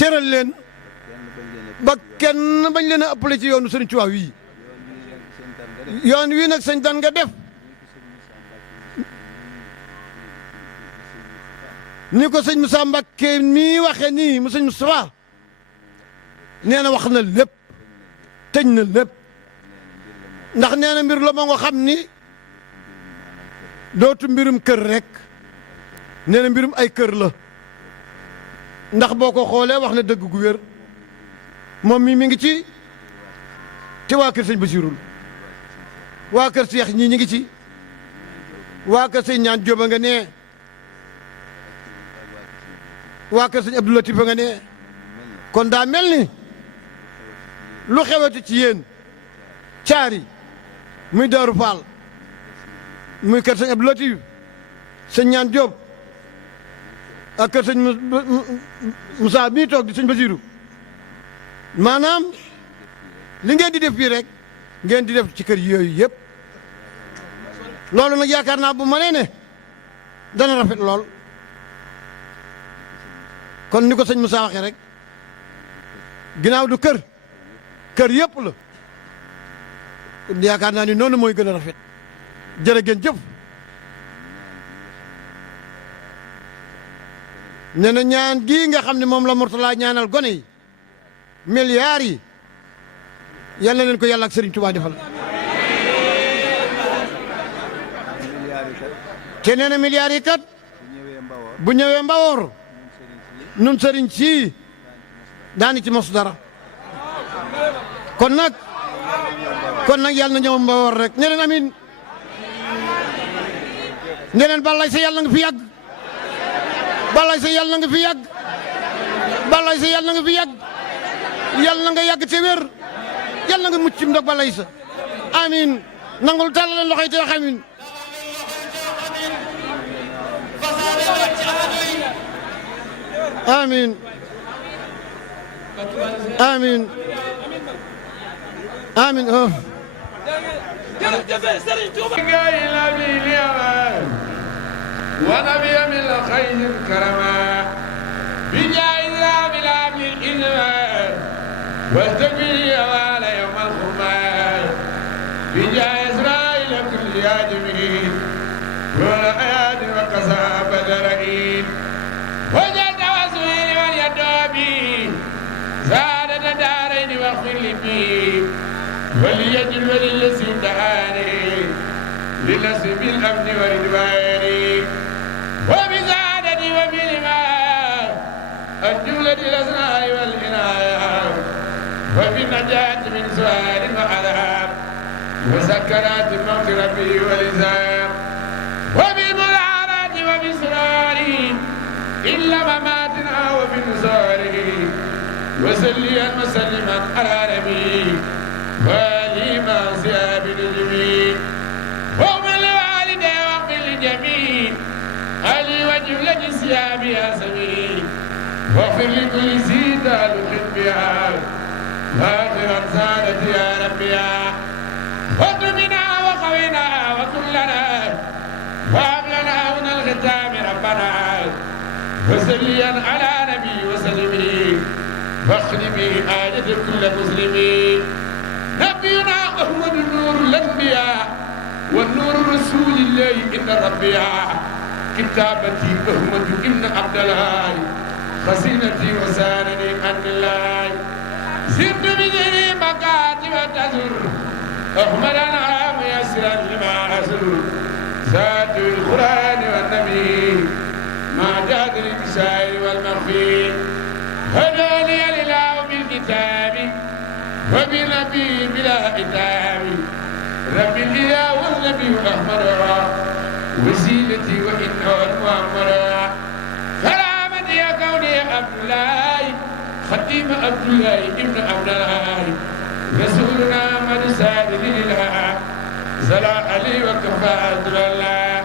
cëral leen ba kenn bañ leen a ëppale ci yoonu Sëriñ Tuubaa wii yoon wii nag sëñ Dan nga def ni ko sëñ Moussa Mbacké mii waxe nii mu sëñ Moustapha nee na wax na lépp tëj na lépp ndax nee na mbir la ma nga xam ni dootu mbirum kër rek nee na mbirum ay kër la ndax boo ko xoolee wax na dëgg gu wér moom mii mi ngi ci te waa kër sëñ Basirul waa kër Seex ñii ñi ngi ci waa kër sëñ ñaan Jóoba nga nee waa kër sëñ Abdou Latif nga nee kon daa mel ni lu xewati ci yéen caari muy Daaru Faal muy kër sëñ Abdou Latif sëñ ñaan Jóob ak kër sëñ Moussa bii toog di sëñ Basiru maanaam li ngeen di def fii rek ngeen di def ci kër yooyu yëpp loolu nag yaakaar naa bu mënee ne dana rafet lool kon ni ko sëñ Moussa waxee rek ginnaaw du kër kër yëpp la kon yaakaar naa ni noonu mooy gën a rafet jërë ngeen jëf nee na ñaan gii nga xam ne moom la Mourtala ñaanal gone yi milliards yi yal na leen ko yàlla ak Serigne Touba defal te nee na milliards yi kat bu ñëwee Mbawoor nun Serigne sii daani ci mos dara kon nag yàlla na ñëw Mbawoor rek ne leen amin ne leen balay sa yàlla nga fi yàgg balay sa yàlla nga fi yàgg balay sa yàlla nga fi yàgg yàlla nga yàgg te wér yàlla nga mucc ndog balay sa amin nangul tàllal leen loxoy te wax amin amin amin amin oh ونبي من الخير الكرما بجاه الله بلا من الإنوار واستقبل وعلى يوم الخمار بجاه إسرائيل كل يا جميل والآيات وقصى بدرين وجد وسويل واليدوبي سعادة دارين واغفر لي بي وليجل وللذي دعاني لنسب الأمن والرضوان وبزادتي وبالإيمان الجملة الأسرار والعناية وبالنجاة من سؤال وعذاب وسكرات الموت ربي والإزام وبالملعنات وبالسرار إلا مماتنا وبالنصار وسليا وسلما على نبي والي ما سياب الجميل ومن الوالدين واغفر للجميع علي وجل جسيام يا سميع واغفر لكل ذي تعلق بها واخر سادة يا ربي يا واكرمنا وقوينا وكلنا وهب لنا من الختام ربنا وسليا على نبي وسلم واخدمي حاجة كل مسلم نبينا أحمد نور الأنبياء والنور رسول الله إن ربي كتابتي أحمد ابن عبد الله خزينتي وسانني عن الله زدت بذري مكاتب تزر أحمد أنا ميسرا لما أسر ذات القرآن والنبي ما جاد البشائر والمغفي هداني الإله بالكتاب وبنبي بلا إتاب ربي الإله والنبي أحمد وسيلتي وإنه المؤمر كرامتي يا كوني عبد الله خديم عبد الله ابن عبد الله رسولنا من ساد لله زلا علي وكفى عبد الله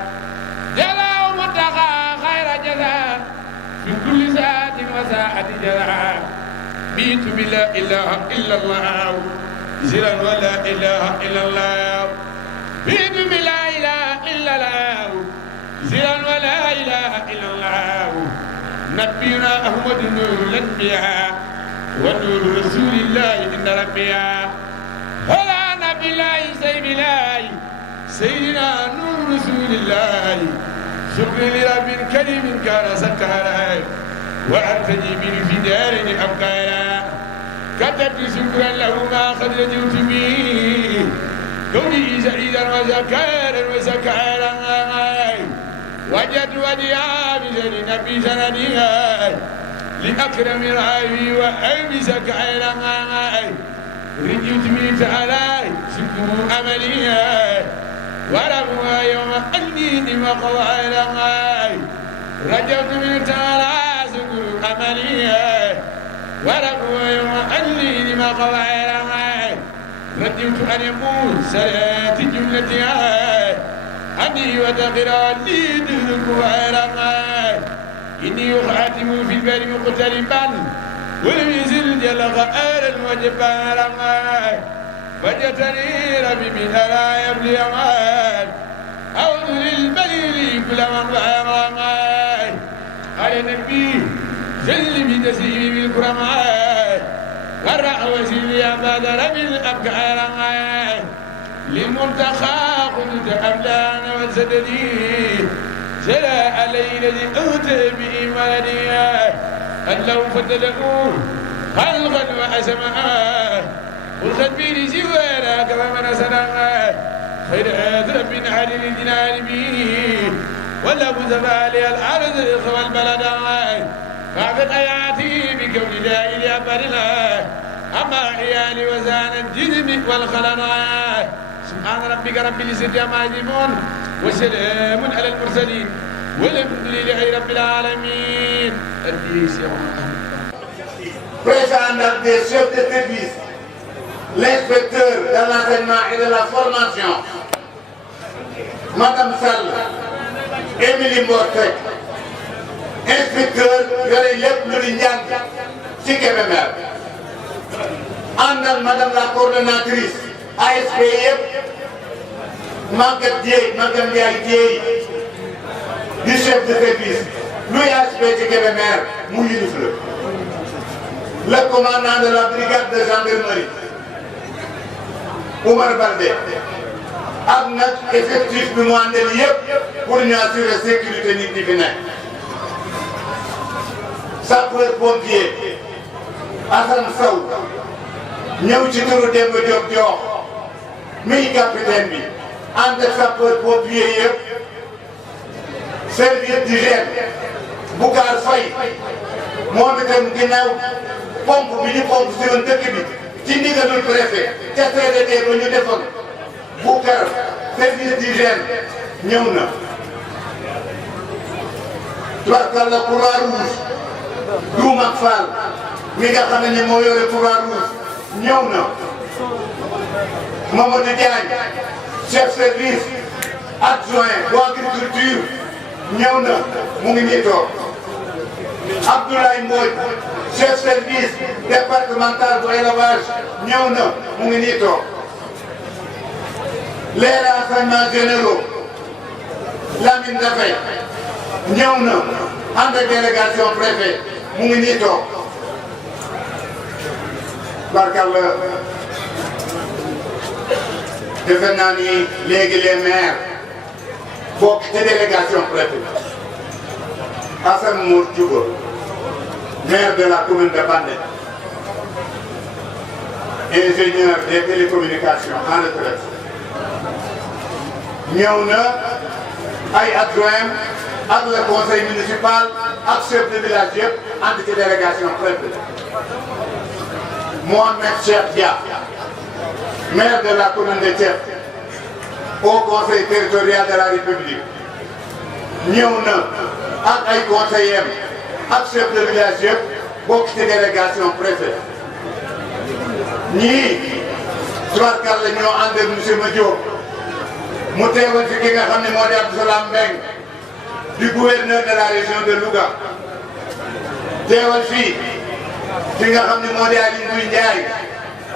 جلا ومتقى خير جزاء في كل ساعة وساعة جزاء بيت بلا إله إلا الله زلا ولا إله إلا الله بيت بلا إله إلا الله زلا ولا إله إلا الله نبينا أحمد نور الأنبياء ونور رسول الله إن ربيا هلا نبي الله سيد الله سيدنا نور رسول الله شكر لرب كريم كان سكارا وأرتجي من في دارين أبقايا كتبت شكرا له ما قد رجوت به كوني سعيدا وزكارا وجدت وديا بجد نبي سنديا لأكرم رأيي وأيب سكارا رجوت من تعالى شكر أمليا وربما يوم الدين وقوالا رجوت من تعالى شكر أمليا وربما يوم الدين وقوالا رجوت أن يقول سلات جملتها أني وتغرى لي دهرك وعيرا إني أخاتم في البر مقتربا ولم يزل جل غائرا وجبارا وجدتني ربي من لا يبلي أمان أعوذ للبليل كل من ضيما على النبي جل بتسليم بالكرماء والرأوة يا بدر بالأبكار للمنتخى قلت أبدان وسددي جلاء الليل لأهتى بإيماني أن لو فتدقوا خلقا وأسماء والخد بيري سوانا كما من سنا خير رب علي الجنان به ولا مزبالي الأرض إخوى البلد فاعبد آياتي بكون لا إلي أبرنا أما عيالي وزان الجذب والخلنا سبحان ربك رب العزة عما يصفون وسلام على المرسلين والحمد لله رب العالمين. Président des chefs de service, l'inspecteur de l'enseignement et de la formation, Madame Sall, Émilie Mbortek, inspecteur yore lépp lu di njàng ci Kébémer, àndal Madame la coordonnatrice ASP yëpp, Maguette Ndiaye du chef de service luy ASP ci Kébémer mu yilif la. Le commandant de la brigade de gendarmerie, Oumar Baldé, ak nag effectif bi mu àndal yëpp pour ñu assurer sécurité nit ñi fi nekk. Sapeur pompier Assane Sow ñëw ci turu Demba Diop Diokh muy capitaine bi ànd ak sapeur pompier yëpp. Service d'hygiène Boucar Faye moom itam ginnaaw pompe bi ñu pompe si woon dëkk bi ci ndigalul préfet ca CDD ba ñu defoon Boucar service d'hygiène ñëw na. tubarkalla Croix-Rouge Doum ak Fall mi nga xam ne moo yore Croix-Rouge ñëw na. Mamadou Diagne chef service adjoint bu agriculture ñëw na mu ngi nii toog. Abdoulaye Mbodj chef service départemental bu élevage ñëw na mu ngi nii toog. Les renseignements généraux Lamine Dafay ñëw na ànd ak délégation préfet mu ngi nii toog. barkalla defe naa ni léegi les maires bokk ci délégation préfet. Assane Mour Diouf, maire de la commune de Bandé, ingénieur des télécommunications en retraite. ñëw na ay adjoint ak le conseil municipal ak chef de village yëpp ànd ci délégation préfet. Mohamed Cheikh Dia, maire de la commune de Thiès, au conseil territorial de la République. ñëw na ak ay conseillers ak chef de village yëpp bokk ci délégation préfet. ñii tubarkalla ñoo ànd ak monsieur Madiop mu teewal fi ki nga xam ne moo di Abdou Salam Mbengue du gouverneur de la région de Louga. teewal fii ki nga xam ne moo di Aly Ngouille Ndiaye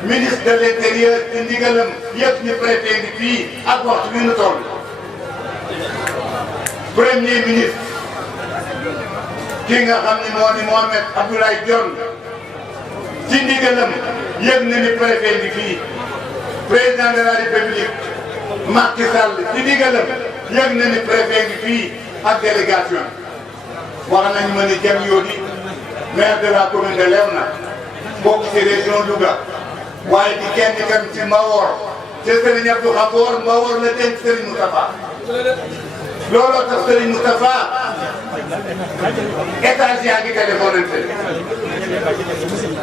ministre de l'intérieur ci ndigalam yëpp ñu préfet ngi fii ak waxtu bi nu toll. Premier ministre ki nga xam ni moo di Mohamed Abdoulaye Dione ci ndigalam yëg na ni préfet bi fii président de la république Macky Sall ci ndigalam yëg na ni préfet bi fii ak délégation wax nañu ma ni Jam Yodi maire de la commune de Léona bokk ci région Louga waaye di kenn kam ci Mbawor te Serigne Abdou Khafour Mbawor la dénk Serigne Moustapha looloo tax Serigne Moustapha étage yaa ngi téléphonante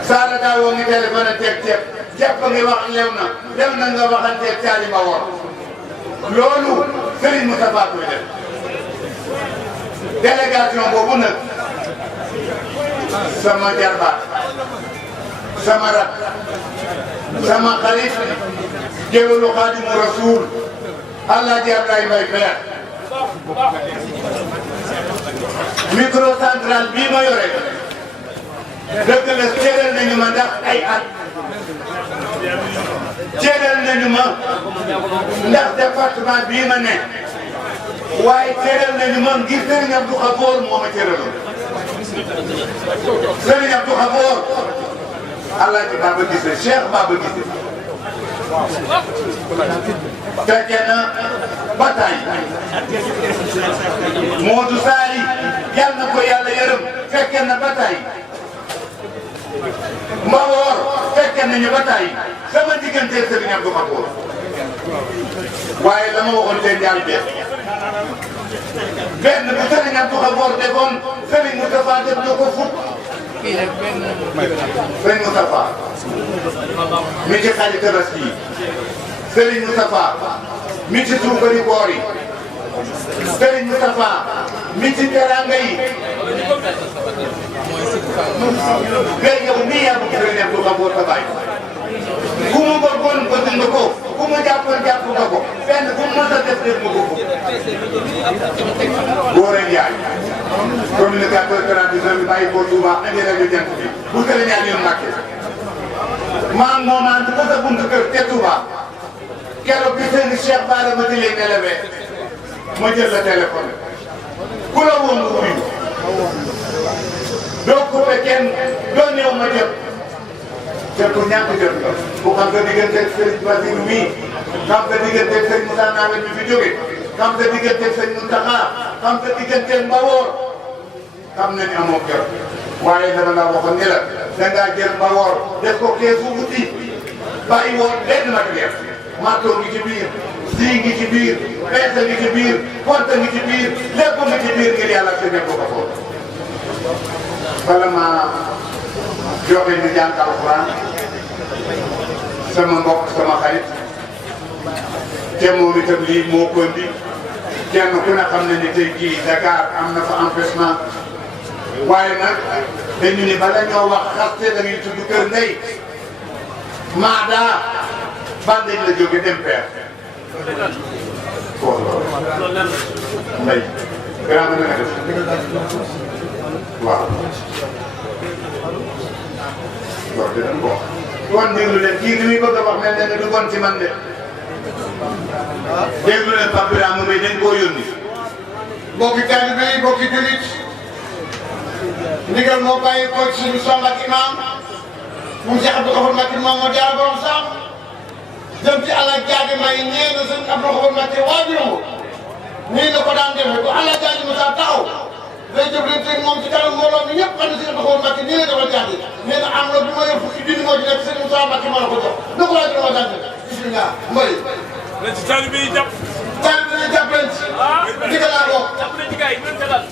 Sara Dawo ngi téléphonanteeg ceeb ngi wax Léona nga waxanteeg Thiali Mbawor loolu Serigne Moustapha koy def délégation boobu nag sama jarbaat sama rak sama xarit géwélu Xaadimu Rasuul Alaaji Abdoulaye Mbaye Pekh microcentral bii ma yore dëgg la cëral nañu ma ndax ay at cëral nañu ma ndax département bii ma ne waaye cëral nañu ma ngir Serigne Abdou Khafour moo ma cëraloon Serigne Abdou Khafour Alaaji Baba Gise Cheikh Baba Gise fekke na bataay Modou Sali yal na ko yàlla yërëm fekke na bataay Mbawor fekke nañu bataay sama diggante Serigne Abdou Khafour waaye la ma waxoon tey njaal benn bu Serigne Abdou Khafour defoon Serigne Moustapha def na ko fukk Serigne Moustapha mi ci xarit Tabaski yi Serigne Moustapha mi ci suukari koor yi Serigne Moustapha mi ci teranga yi léegi yow nii yaa bëgg Serigne Abdou Khafour sa baay ku mu bëggoon bëgg nga ko ku mu jàppoon jàpp nga ko benn ku mu mos a def nga ko Gora Ndiaye communicateur traditionnel bi bàyyi ko Touba andi rajo Jant bi bu Serigne Aliou Mbacké maa ngi moom ànd ba sa buntu kër te Touba keroog bi seen Cheikh Bara ma di leen élevé ma jël la téléphone ku la woon nga wuyu doo coupé kenn doo néew ma jël te ku ñàkk jot nga ku xam sa digganteeg Serigne Bassirou mii xam sa digganteeg Serigne Moussa Nawel mi fi jóge xam sa digganteeg Serigne Mountakha xam sa digganteeg Mbawor xam na ni amoo jot waaye dama la waxoon ne la dangaa jël Mbawor def ko keesu wuti bàyyi woon benn matériel marteau ngi ci biir sii ngi ci biir peese ngi ci biir compte ngi ci biir lépp ngi ci biir ngir yàlla Serigne Abdou Khafour bala ma joxe ñu jàng alxuraan sama mbokk sama xarit te moom itam lii moo ko indi kenn ku ne xam ne ni tey jii Dakar am na fa empêchement waaye nag dañu ni bala ñoo wax xaste da ngay tudd kër ndey Maada Bandej la jóge dem peer foofu loolu mbay grand na nga def waaw loolu dinañ ko wax kon déglu leen kii li muy bëgg a wax mel ne du bon ci man de déglu leen Pape Birame Mbaye dañ koo yónni mbokki taalibe yi mbokki jullit ndigal moo bàyyi ko ci suñu soxla ak imam mu Cheikh Abdou Khafour Mbacké moom moo jaar borom saam jëm ci àll jaabi may ñee na sëñ Abdou Khafour Mbacké waajuram nii na ko daan defee bu àll jaabi Moussa taxaw day jëflante moom ci kanam mbooloo mi ñëpp xam ne sëñ Abdou Khafour Mbacké nii la defal jaabi nee na am na bi ma yor fukki junni moo ci nekk sëñ Moussa Mbacké moo la ko jox na ko waajur moo daan def bismillah mbay na ci taalibe yi jàpp. taalibe yi jàpp leen ci ndigal laa bokk jàpp na ci gars yi mën dalal.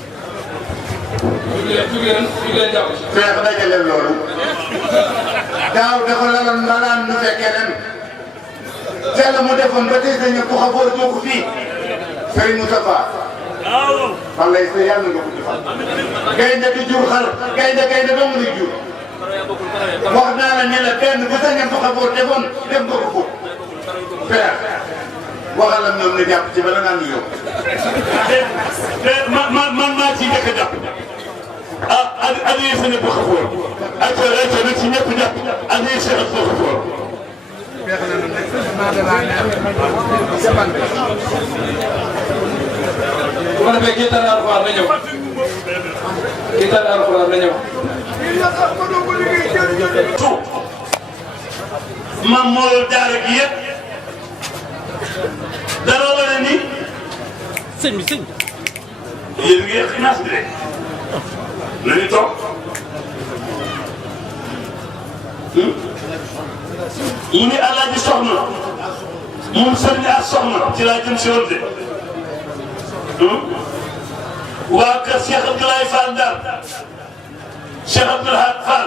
feex dajale loolu daaw dafa laloon mbalaan nu fekkee ren te la mu defoon ba tey sëñ Abdou Khafour jóg fii Serigne Moustapha waaw. wallay sa yàlla nga gudd fan gaynde di jur xar gaynde dong di jur wax naa la ne la benn bu sëñ Abdou Khafour defoon def nga ko foofu feex waxal ak ñoom ne jàpp ci bala ngaa nuyoo man maa ci njëkk a jàpp adhéré Serigne Abdou Khafour ak na ci ñëpp jàpp adhéré Cheikh Abdou Khafour bu ko defee kii tànn alxuraan na ñëw ki tal alxuraan la ñëw. maam Mawlo Diarra gi yëpp dara wane ni. sëñ bi. yéen ngi yëg finance bi de nañu toog. mu ni Alaaji Soxna moom sëriñ ak Soxna ci laa jëm si woon de. waa kër Cheikh Abdoulaye Fall Ndar Cheikh Abdoulaye Fall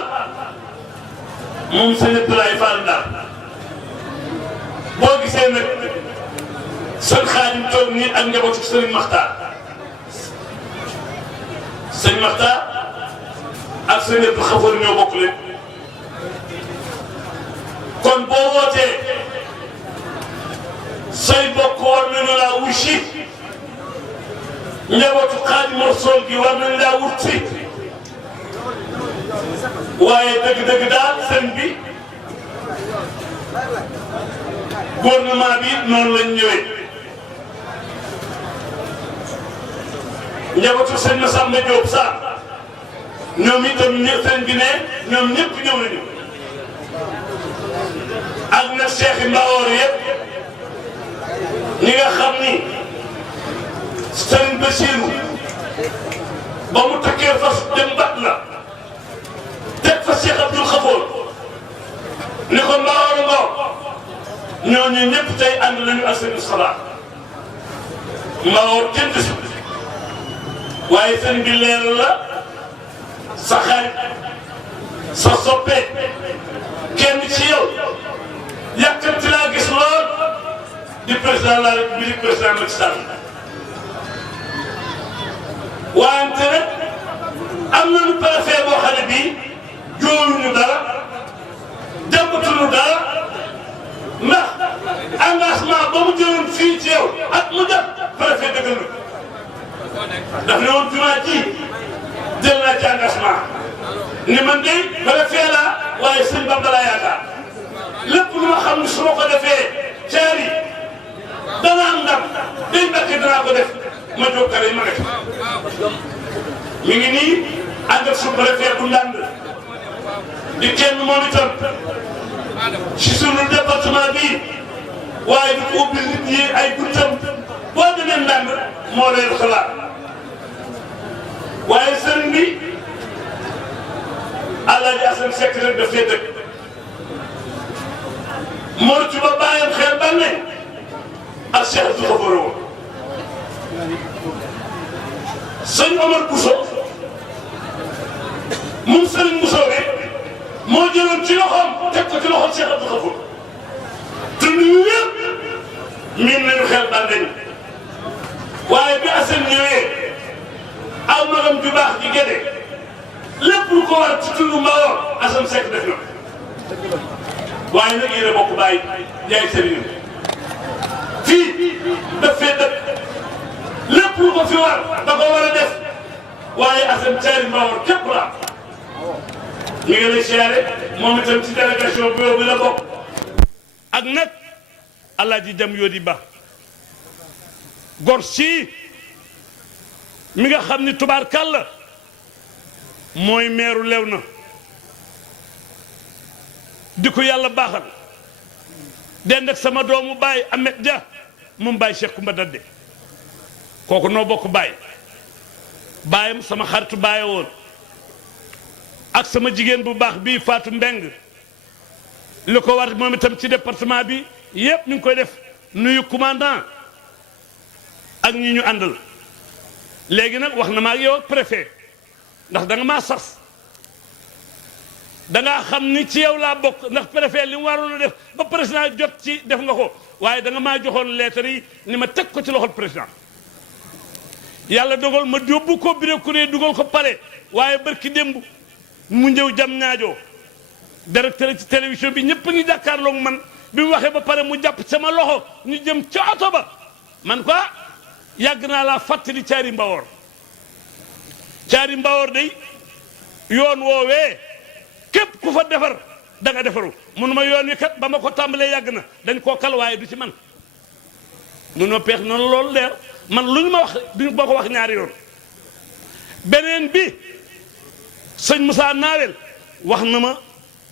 moom sëñ Abdoulaye Fall Ndar boo gisee nag sëñ Xaadim toog nii ak njabootu sëriñ Maxtaar sëñ Maxtaar ak sëñ Abdou Xafoor ñoo bokk leen kon boo wootee say bokk war nañu laa wusi njabootu Xaadimu Rasuul gi war nañu laa wut si waaye dëgg-dëgg daal sëñ bi gouvernement bi noonu lañ ñëwee njabootu sëñ Massamba Diop Sarr ñoom itam sëñ bi ne ñoom ñëpp ñëw nañu ak na Cheikh Mbaor yëpp ñi nga xam ni Sëriñ Basiru ba mu takkee fas dem bat la teg fa Cheikh Abdoul Khafour ni ko Mbaor Ngor ñooñu ñëpp tey ànd nañu ak seen xalaat Mbaor kenn desu waaye sëñ bi leeral la sa xarit sa soppe kenn ci yow yàkkamti laa gis lool di président de la République président Macky Sall wante nag am nañu préfet boo xam ne bii jooyuñu dara jàmbatuñu dara ndax engagement ba mu jëloon fii ci yow ak mu jot préfet dëggal na daf ne woon jumaa ji jël naa ci engagement ni man de préfet laa waaye sëñ Bamba laa yaakaar lépp lu ma xam ne su ma ko defee caari dana am ndam day mbàkke danaa ko def ma jóg kare ma def mi ngi nii ànd ak su préfet bu Ndande di kenn moom itam ci sunu département bii waaye di ko ubbi nit ñi ay buntam boo demee Ndande moo leen xalaat waaye sëriñ bi Alaaji Asan Sekk rek dafay dëkk Mor ci ba bàyyam xel ba ne ak Cheikh Abdou Khafour woon sëñ Omar Bousso moom sëriñ Bousso bi moo jëloon ci loxoom teg ko ci loxoom Cheikh Abdou Khafour te ñun ñëpp miin nañu xel ba nañu waaye bi Assane ñëwee aw magam ju baax ji Gédé lépp lu ko war ci tundu Mbawor Assane Seck def na waaye nag yéen a bokk bàyyi yaay sëriñ fii daf fee dëkk lépp lu ko fi war da ko war a def waaye Assane caari Mbawor képp la ñu ngi lay siyaare moom itam ci délégation bi la bokk ak nag Alaaji Jam Yoodi Ba gor si mi nga xam ni tubaarkàlla mooy meeru Léona di ko yàlla baaxal dend ak sama doomu baay Ahmed Dia moom baay Cheikh Koumba Dadde kooku noo bokk baay baayam sama xaritu baay woon ak sama jigéen bu baax bii Fatou Mbeng li ko war moom itam ci département bi yëpp ñu ngi koy def nuyu commandant ak ñi ñu àndal léegi nag wax na ma ak yow préfet ndax da nga maa sas da ngaa xam ni ci yow laa bokk ndax préfet li mu waroon a def ba président jot ci def nga ko waaye da nga maa joxoon lettre yi ni ma teg ko ci loxol président yàlla dogal ma yóbbu ko bureau courrier dugal ko pare waaye barki démb mu ñëw jam ñaajoo directeur ci télévision bi ñëpp ngi jàkkaarloog man bi mu waxee ba pare mu jàpp sama loxo ñu jëm ci oto ba man quoi yàgg naa laa fàttali caari Mbawor caari Mbawor day yoon woowee képp ku fa defar da nga defaru munuma yoon wi kat ba ma ko tàmbalee yàgg na dañ koo kal waaye du ci man munoo peex noonu loolu leer man lu ñu ma wax duñu boo ko wax ñaari yoon beneen bi sëñ Moussa Nawel wax na ma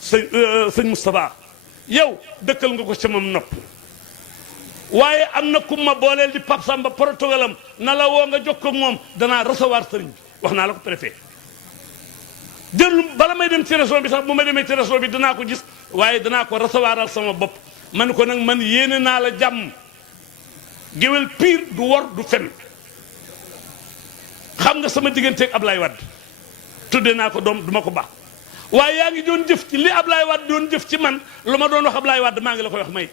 sëñ Moustapha yow dëkkal nga ko ci moom nopp waaye am na ku ma booleel di Pape Samba protocolam na la woo nga jox ko moom danaa recevoir sëriñ bi wax naa la ko préfet jël bala may dem ci région bi sax bu ma demee ci région bi danaa ko gis waaye danaa ko recevoiral sama bopp man ko nag man yéene naa la jàmm géwél pire du wor du fen xam nga sama digganteeg Ablaye Wade tudde naa ko doom duma ko baax waaye yaa ngi doon jëf ci li Ablaye Wade doon jëf ci man lu ma doon wax Ablaye Wade maa ngi la koy wax may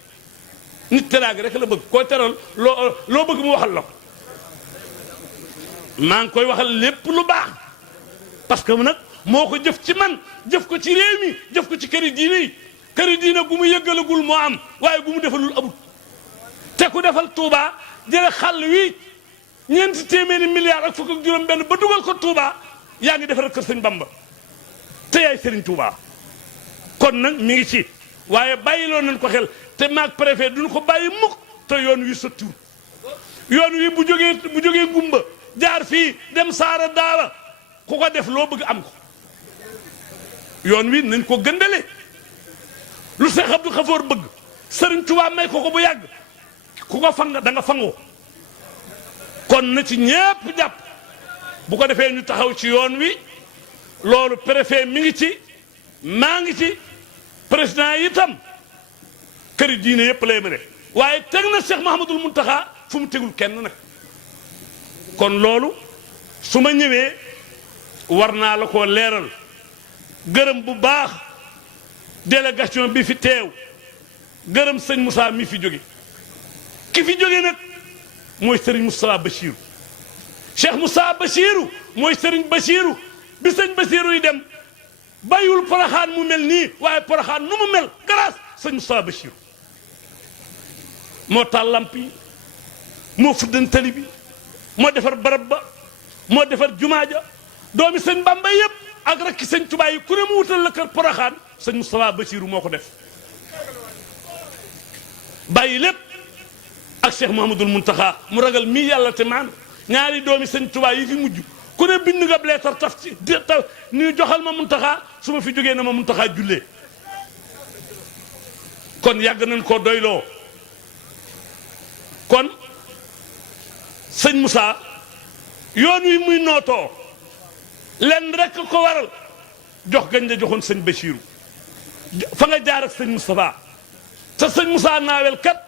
nit teraanga rek la bëgg koo teral loo bëgg mu waxal la ko maa ngi koy waxal lépp lu baax parce que nag moo ko jëf ci man jëf ko ci réew mi jëf ko ci këri diine yi këri diine gu mu yëggalagul moo am waaye gu mu defalul amul te ku defal Touba jële xàll wi ñeenti téeméeri milliards ak fukk ak juróom benn ba dugal ko Touba yaa ngi defaral kër sëñ Bamba te yaay Serigne Touba kon nag mi ngi ci waaye bàyyiloo nañ ko xel te maag préfet duñu ko bàyyi mukk te yoon wi sottiwul yoon wi bu jógee Gumba jaar fii dem Saara Daara ku ko def loo bëgg am ko yoon wi nañ ko gëndale lu Seex Abdou Khafour bëgg Serigne Touba may ko bu yàgg ku ko fang da nga fangoo kon na ci ñépp jàpp bu ko defee ñu taxaw ci yoon wi loolu préfet mi ngi ci maa ngi ci président yi itam këri diine yëpp lay mëne waaye teg na Cheikh Mahamadul Muntaxa fu mu tegul kenn nag kon loolu su ma ñëwee war naa la koo leeral gërëm bu baax délégation bi fi teew gërëm sëñ Moussa mi fi jóge ki fi jóge nag mooy Serigne Moussa Bachirou Cheikh Moussa Bachirou mooy Serigne Bachirou bi sëñ Bachirou yi dem bàyyiwul Porokhane mu mel nii waaye Porokhane nu mu mel grâce sëñ Moussa Bachirou moo taal lamp yi moo fuddan tali bi moo defar barab ba moo defar jumaa ja doomi sëñ Bamba yëpp ak rakki sëñ Tuubaa yi ku ne mu wutal la kër Porokhane sëñ Moussa Bachirou moo ko def bàyyi lépp ak Cheikh Mouhamadoul Mountakha mu ragal mii yàlla te maan ñaari doomi sëñ Tuubaa yi fi mujj ku ne bind nga leetar taf ci taf ni joxal ma Mountakha su ma fi jógee na ma Mountakha jullee kon yàgg nañ koo doyloo kon sëñ Moussa yoon wi muy nootoo lenn rek ko waral jox gañ la joxoon sëñ Bachirou fa nga jaar ak sëñ Moustapha te sëñ Moussa Nawel kat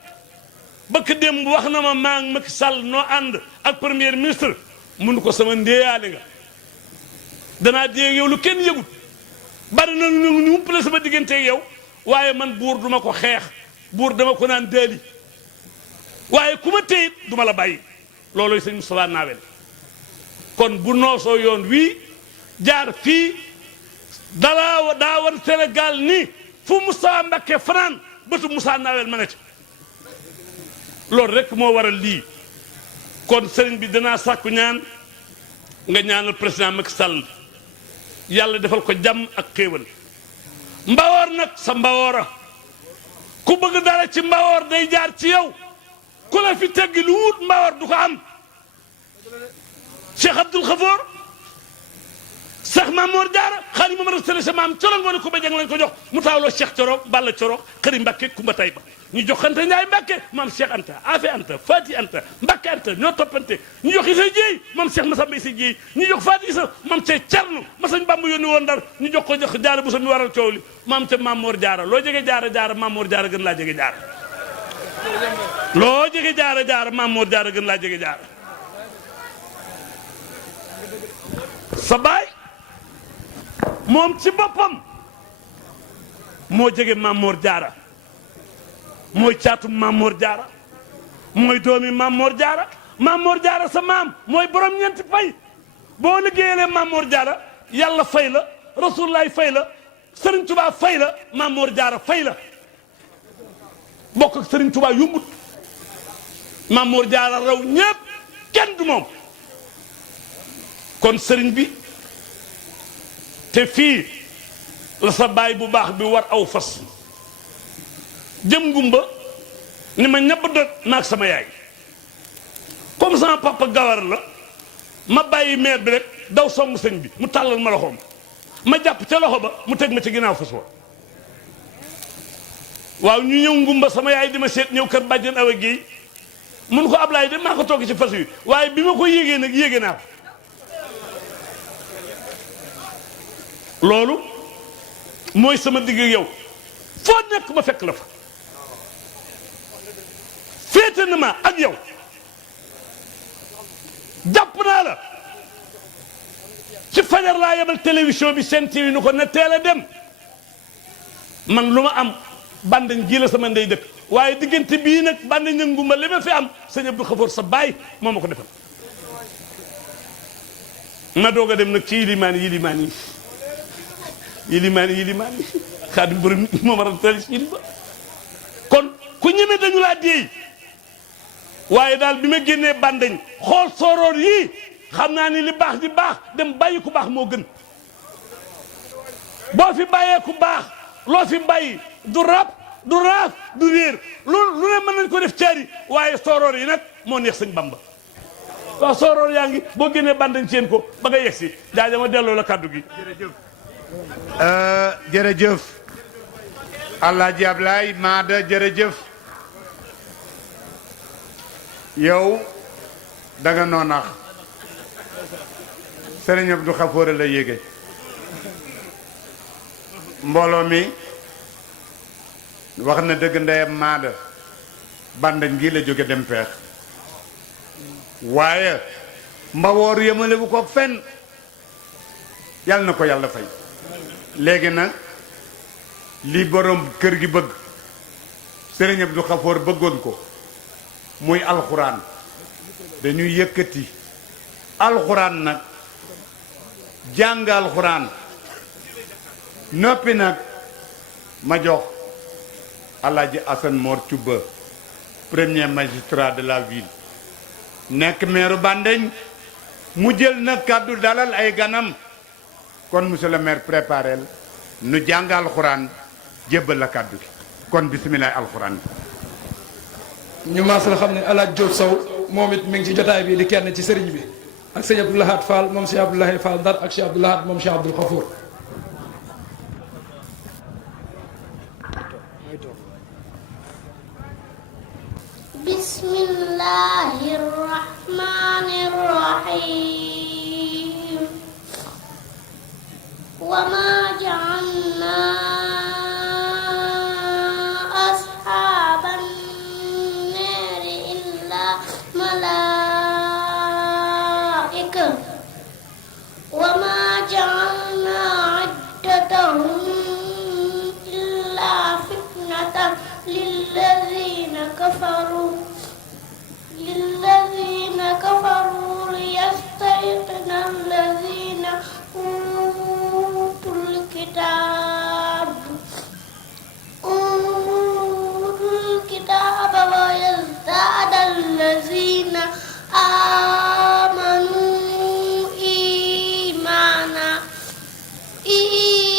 bëkk démb wax na ma maa ngi Macky Sall noo ànd ak premier ministre mun ko sama ndéeyaale nga danaa dégg yow lu kenn yëgut bari na ñu wuppale sama digganteeg yow waaye man buur duma ko xeex buur dama ko naan daali waaye ku ma téyit duma la bàyyi looloy sëñ Moustapha Nawel kon bu noosoo yoon wii jaar fii daa war Sénégal ni fu Moustapha Mbacké fanaan bëtu Moussa Nawel ma nga ci loolu rek moo waral lii kon sëriñ bi danaa sàkku ñaan nga ñaanal président Macky Sall yàlla defal ko jàmm ak xéewal mbawoor nag sa mbawoora ku bëgg dara ci mbawoor day jaar ci yow ku la fi teggi lu wut mbawoor du ko am Cheikh Abdoul Khafour Cheikh Mamour Diarra xaali moom rek sa maam coro ngoone ku ba jang lañ ko jox mu taawloo Cheikh Coro Balla Coro Xëri Mbàkke Kumba Tayba ñu joxante Njaay Mbàkke maam Cheikh Anta Afe Anta Fati Anta Mbàkke Anta ñoo toppante ñu jox Isa Jéey maam Cheikh Masamba Isa Jéey ñu jox Fati Isa maam Cheikh Cernu ma sëñ Bamba yónni woon Ndar ñu jox ko jox Jaara bu sa mi waral coow li maam ca Mamour Diarra loo jege Jaara Mamour Diarra gën laa jege Jaara loo jege Jaara Mamour Diarra gën laa jege Jaara sa baay moom ci boppam moo jege Mamour Diarra mooy caatum Mamour Diarra mooy doomi Mamour Diarra sa maam mooy borom ñeenti fay boo liggéeyalee Mamour Diarra yàlla fay la Rasulullaay fay la Serigne Touba fay la Mamour Diarra fay la bokk ak Serigne Touba yombut Mamour Diarra raw ñépp kenn du moom kon Serigne bi te fii la sa baay bu baax bi war aw fas jëm Gumba ni ma ñabb dot naag sama yaay comme sama papa gawar la ma bàyyi maire bi rek daw song sëñ bi mu tàllal ma loxoom ma jàpp ca loxo ba mu teg ma ci ginnaaw fas wa waaw ñu ñëw ngumba sama yaay di ma seet ñëw kër bàjjen Awa Guèye mun ko Ablaye de maa ko toog ci fas wi waaye bi ma ko yéegee nag yéege naa ko loolu mooy sama digg yow foo nekk ma fekk la fa féete na ma ak yow jàpp naa la ci fajar laa yebal télévision bi Sen TV nu ko na teel a dem man lu ma am bandañ ji la sama ndey dëkk waaye diggante bii nag bandañ na ngumba li ma fi am sëñ Abdou Khafour sa baay moo ma ko defal ma doog a dem nag ci yilimaan yi xaadim borom moom a tali si ba kon ku ñeme dañu laa déey waaye daal bi ma génnee bandañ xool sooroor yii xam naa ni li baax di baax dem bàyyi ku baax moo gën boo fi bàyyee ku baax loo fi bàyyi du rab du raaf du réer lu ne mën nañ ko def caari waaye sooroor yi nag moo neex sëñ Bamba waaw sooroor yaa ngi boo génnee bandañ seen ko ba nga yegsi jaaja ma delloo la kàddu gi jërëjëf Alaaji Ablaye Maada jërëjëf yow danga noonax Sëriñ Abdou Khafour la yéege mbooloo mi wax na dëgg ndeyam Maada bandañ gi la jóge dem feex waaye mbawoor yëmale bu ko fenn yàlla na ko yàlla fay léegi nag li borom kër gi bëgg Sëriñ Abdou Khafour bëggoon ko muy alxuraan dañuy yëkkati alxuraan nag jàng alxuraan noppi nag ma jox Alaaji Assane Mor Thioub premier magistrat de la ville nekk maire Bandeñ mu jël nag kàddu dalal ay ganam kon monsieur le maire préparel nu jàng alxuraan jébbal la kàddu gi kon bisimilah alxuraan bi ñu maas la xam ne Alaaji Diop Sow moom it mi ngi ci jotaay bi di kenn ci sëriñ bi ak sëñ Abdou Lahad Fall moom sëñ Abdou Lahad Fall Ndar ak sëñ Abdou Lahad moom sëñ Abdou Khafour bismillahir rahmanir rahim wa ma ja'alna ashaban nari illa malaika wa ma ja'alna iddatahum illa fitnatan lilladhina kafaru liyastayqina alladhina utul kitaba wa yazdada alladhina amanu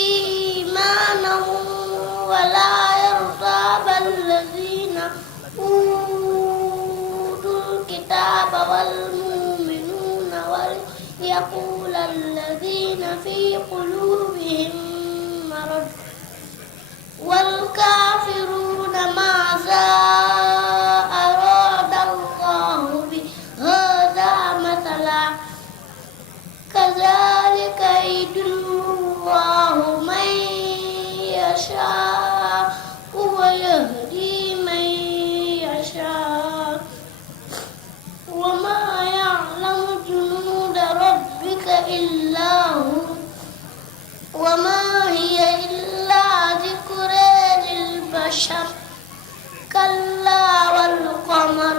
imanan wa la yartaba alladhina الكتاب والمؤمنون وليقول الذين في قلوبهم مرض والكافرون ماذا أراد الله بهذا مثلا كذلك يضل الله من يشاء ويهدي من يشاء وما يعلم جنود ربك إلا هو وما هي إلا ذكرى للبشر كلا والقمر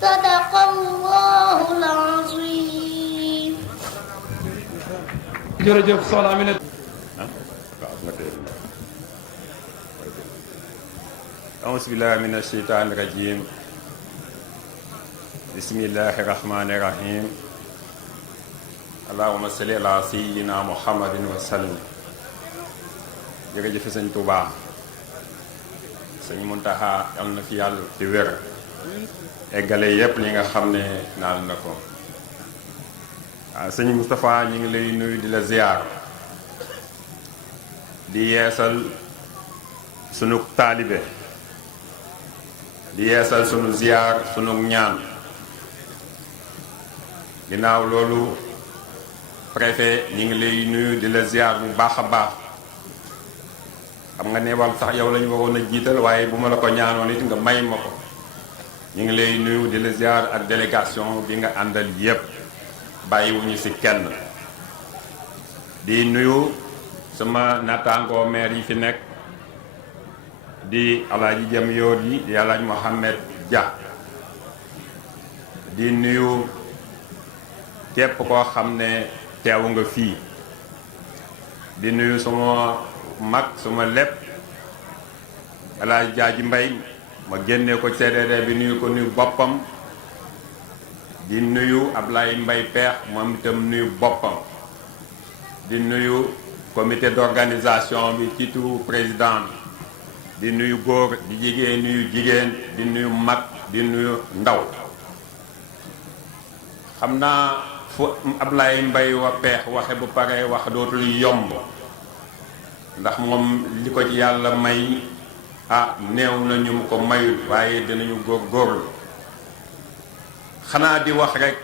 صدق الله العظيم jërëjëf soxna Amina أعوذ بالله من الشيطان الرجيم بسم الله الرحمن الرحيم اللهم صل على سيدنا محمد وسلم jërëjëf sëñ Touba sëñ Muntaxa yal na fi yàlla ci wér eggale yépp li nga xam ne naal na ko waaw sëñ Moustapha ñu ngi lay nuyu di la ziar di yeesal sunu taalibe di yeesal sunu ziyaar sunu ñaan ginnaaw loolu préfet ñi ngi lay nuyu di la ziyaar bu baax a baax xam nga ne wal sax yow lañu waroon a jiital waaye bu ma la ko ñaanoon it nga may ma ko ñu ngi lay nuyu di la ziyaar ak délégation bi nga àndal yépp bàyyiwuñu ci kenn di nuyu sama nattaangoo maire yi fi nekk di alaaji jëm yoor yi di alaaji Mohamed Dia di nuyu képp koo xam ne teewu nga fii di nuyu suma mag suma lépp alaaji Jaaji Mbay ma génne ko CDD bi nuyu ko nuyu boppam di nuyu Ablaye Mbay Peex moom itam nuyu boppam di nuyu comité d'organisation bi ci turu président di nuyu góor di jigéen di nuyu mag di nuyu ndaw xam naa fu Ablaye Mbay wa Peex waxe bu pare wax dootul yomb ndax moom li ko ci yàlla may néew na ñu ko mayul waaye dinañu góorgóorlu xanaa di wax rek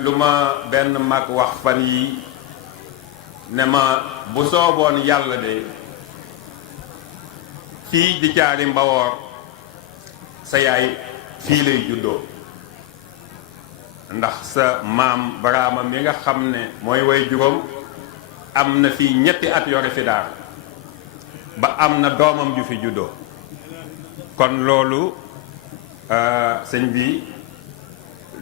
lu ma benn mag wax fan yi ne ma bu sooboon yàlla de fii di Caari Mbawoor sa yaay fii lay juddoo ndax sa maam Baraama mi nga xam ne mooy way juróom am na fii ñetti at yore fi daara ba am na doomam ju fi juddoo kon loolu sëñ bi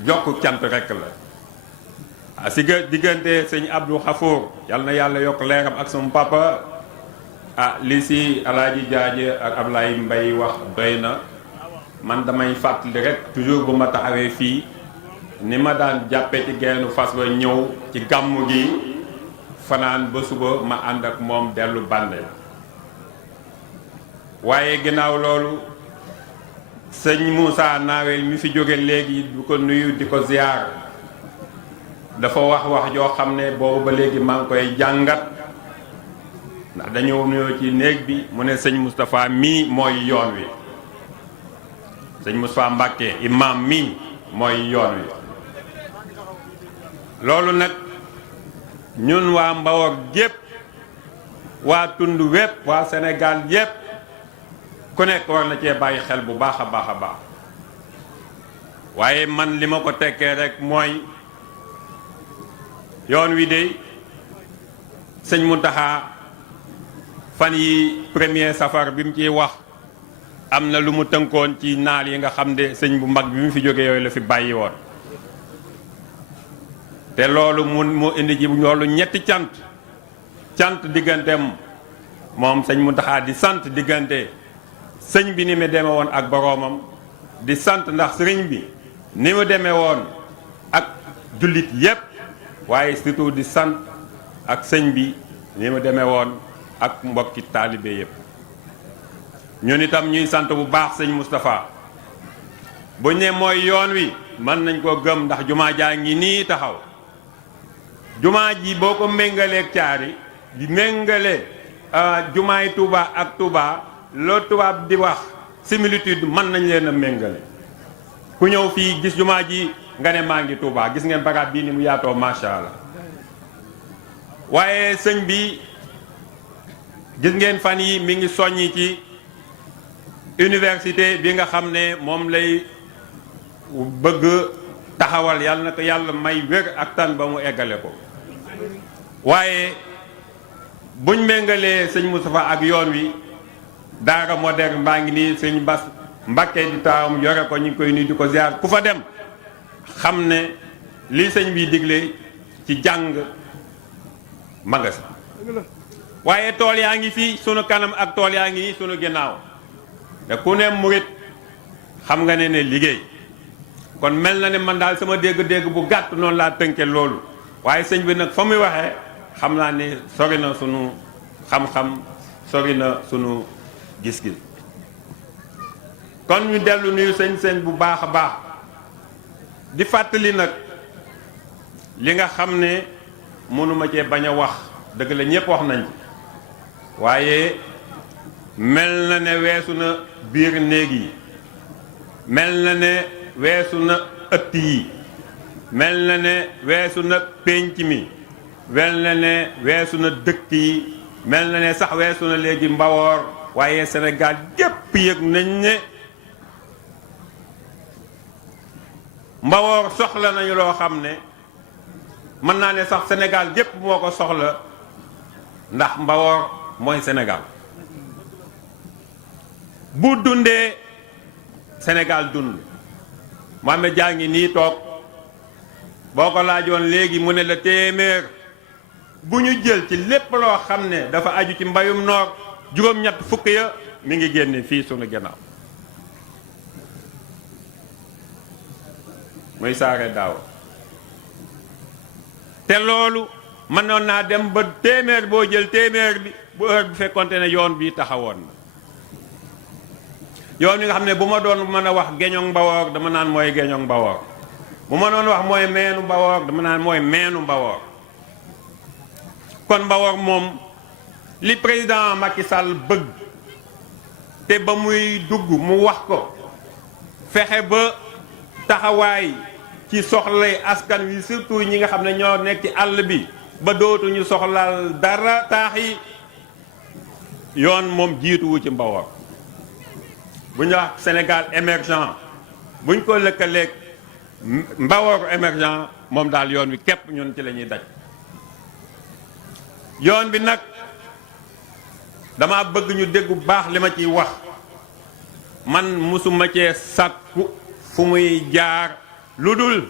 jokk cant rekk la si diggante sëñ Abdou Khafour yal na yàlla yokk leeram ak sama papa li si alaaji Jaaje ak Ablaye Mbay wax doy na man damay fàttali rek toujours bu ma taxawee fii ni ma daan jàppe ci geenu fas ba ñëw ci gàmmu gi fanaan ba suba ma ànd ak moom dellu Bànde waaye ginnaaw loolu sëñ Moussa Nawel mi fi jóge léegi du ko nuyu di ko ziyaar dafa wax joo xam ne boobu ba léegi maa ngi koy jàngat ndax dañoo nuyoo ci néeg bi mu ne sëñ Moustapha mii mooy yoon wi sëñ Moustapha Mbàkke imam mii mooy yoon wi loolu nag ñun waa Mbawoor gépp waa tund wépp waa Sénégal yépp ku nekk war na cee bàyyi xel bu baax a baax a baax waaye man li ma ko tekkee rek mooy yoon wi de sëñ Muntaxa fan yi premier safar bi mu ciy wax am na lu mu tënkoon ci naal yi nga xam ne sëñ bu mag bi mu fi jógee yooyu la fi bàyyi woon te loolu mu indi ci loolu ñetti cant digganteem moom sëñ Muntaxa di sant diggante sëñ bi ni mu demee woon ak boroomam di sant ndax sëriñ bi ni mu demee woon ak jullit yépp waaye surtout di sant ak sëñ bi ni mu demee woon ak mbokki taalibe yépp ñun itam ñuy sant bu baax sëñ Moustapha buñ ne mooy yoon wi mën nañ koo gëm ndax jumaa jaa ngi nii taxaw jumaa ji boo ko méngaleeg Caari di méngale jumaay Touba ak Touba loo tubaab di wax similitude mën nañ leen a méngale ku ñëw fii gis jumaa ji nga ne maa ngi Touba gis ngeen baraat bii ni mu yaatoo macha allah waaye sëñ bi gis ngeen fan yi mi ngi soññi ci université bi nga xam ne moom lay bëgg taxawal yàlla na ko yàlla may wér ak tan ba mu eggale ko waaye buñ méngalee sëñ Moustapha ak yoon wi daara moderne mbaa ngi nii sëñ Bass Mbacké di taawam yore ko ñu ngi koy nuyu di ko ziar ku fa dem xam ne lii sëñ bi digle ci jàng magasin waaye tool yaa ngi fii sunu kanam ak tool yaa ngi sunu ginnaaw te ku ne murit xam nga ne liggéey kon mel na ne man daal sama dégg-dégg bu gàtt noonu laa tënke loolu waaye sëñ bi nag fa muy waxee xam naa ne sori na sunu xam-xam sori na sunu gis-gis kon ñu dellu nuyu sëñ bu baax a baax di fàttali nag li nga xam ne mënuma cee bañ a wax dëgg la ñépp wax nañ ci waaye mel na ne weesu na biir néeg yi mel na ne weesu na ëtt yi mel na ne weesu na pénc mi mel na ne weesu na dëkk yi mel na ne sax weesu na léegi Mbawoor waaye Sénégal gépp yëg nañ ne Mbawoor soxla nañu loo xam ne mën naa ne sax Sénégal gépp moo ko soxla ndax Mbawoor mooy Sénégal bu dundee Sénégal dund Mohamed Dia ngi nii toog boo ko laajoon léegi mu ne la téeméer bu ñu jël ci lépp loo xam ne dafa aju ci mbayum noor juróom-ñett fukk ya mi ngi génne fii sunu gannaaw muy saare daaw te loolu mënoon naa dem ba téeméer boo jël téeméer bi bu heure bi fekkonte ne yoon bi taxawoon na yoon wi nga xam ne bu ma doon mën a wax Guénion Mbawoor dama naan mooy Guénion Mbawoor bu ma doon wax mooy meenu Mbawoor dama naan mooy meenu Mbawoor kon Mbawoor moom li président Macky Sall bëgg te ba muy dugg mu wax ko fexe ba taxawaay ci soxlay askan wi surtout ñi nga xam ne ñoo nekk ci àll bi ba dootuñu soxlaal dara taax yi yoon moom jiituwu ci Mbawoor bu ñu wax Sénégal émergent buñ ko lëkkaleeg Mbawoor émergent moom daal yoon wi képp ñun ci la ñuy daj yoon bi nag dama bëgg ñu dégg bu baax li ma ciy wax man musuma cee sàkku fu muy jaar lu dul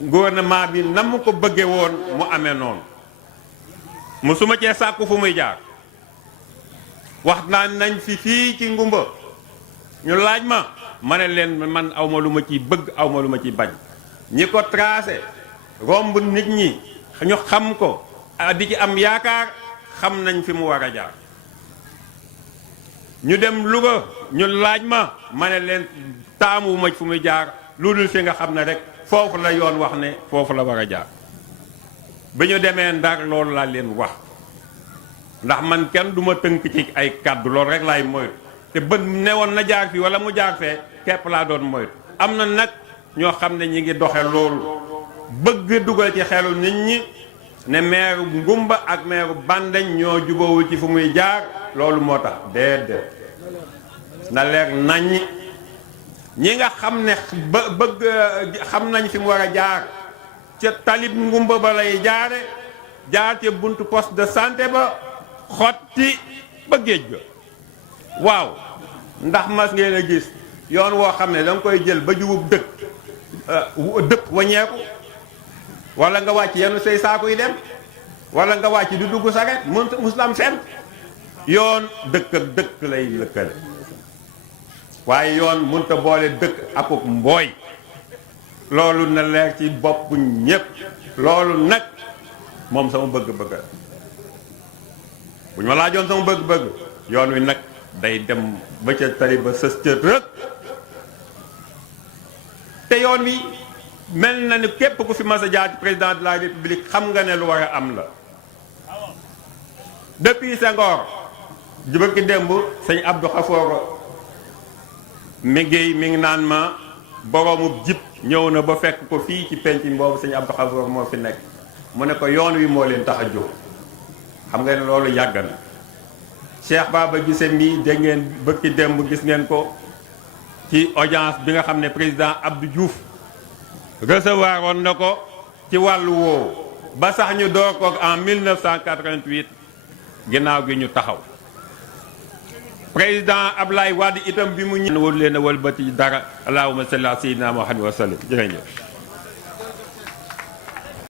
gouvernement bi na mu ko bëggee woon mu amee noonu musuma cee sàkku fu muy jaar wax naa nañ fi fii ci ngumba ñu laaj ma ne leen man awma lu ma ciy bëgg awma lu ma ciy bañ ñi ko tracé romb nit ñi ñu xam ko di ci am yaakaar xam nañ fi mu war a jaar ñu dem Louga ñu laaj ma ne leen taamu ma fu muy jaar lu dul fi nga xam ne rek foofu la yoon wax ne foofu la war a jaar bi ñu demee Ndar loolu laa leen wax ndax man kenn du ma tënk ci ay kàddu loolu rek laay moytu te bët newoon na jaar fii wala mu jaar fee képp laa doon moytu am na nag ñoo xam ne ñi ngi doxe loolu bëgg dugal ci xelu nit ñi ne maire Ngumba ak maire Bandeñ ñoo jubawul ci fu muy jaar loolu moo tax déedéet na leer nañ ñi nga xam ne bëgg xam nañ fi mu war a jaar ca talib Ngumba ba lay jaare jaar ca buntu poste de santé ba xotti ba géej ga waaw ndax mas ngeen a gis yoon woo xam ne da nga koy jël ba jubub dëpp waññeeku wala nga wàcc yenn say saako yi dem wala nga wàcc di dugg saret muslam fen yoon dëkk ak dëkk lay lëkkale waaye yoon mënta boole dëkk akuk mbooy loolu na leer ci bopp ñépp loolu nag moom sama bëgg-bëgg bu ñu ma laajoon sama bëgg-bëgg yoon wi nag day dem ba ca tali ba sës ca rëkk te yoon wi mel na ni képp ku fi mas a jaar ci président de la république xam nga ne lu war a am la depuis Senghor jubaki démb sëñ Abdou Khafour mi ngi naan ma boroomu jib ñëw na ba fekk ko fii ci penc boobu sëñ Abdou Khafour moo fi nekk mu ne ko yoon wi moo leen tax a jóg xam nga ne loolu yàgg na Cheikh Baba Guissé mii dégg ngeen bëkki démb gis ngeen ko ci audience bi nga xam ne président Abdou Diouf recevoir woon na ko ci wàllu woowu ba sax ñu door ko en 1988 ginnaaw gi ñu taxaw président Ablaye Wade itam bi mu ñëw leen a wëlbati dara allahumma salli ala sayyidina Muhammad wa sallam jërëjëf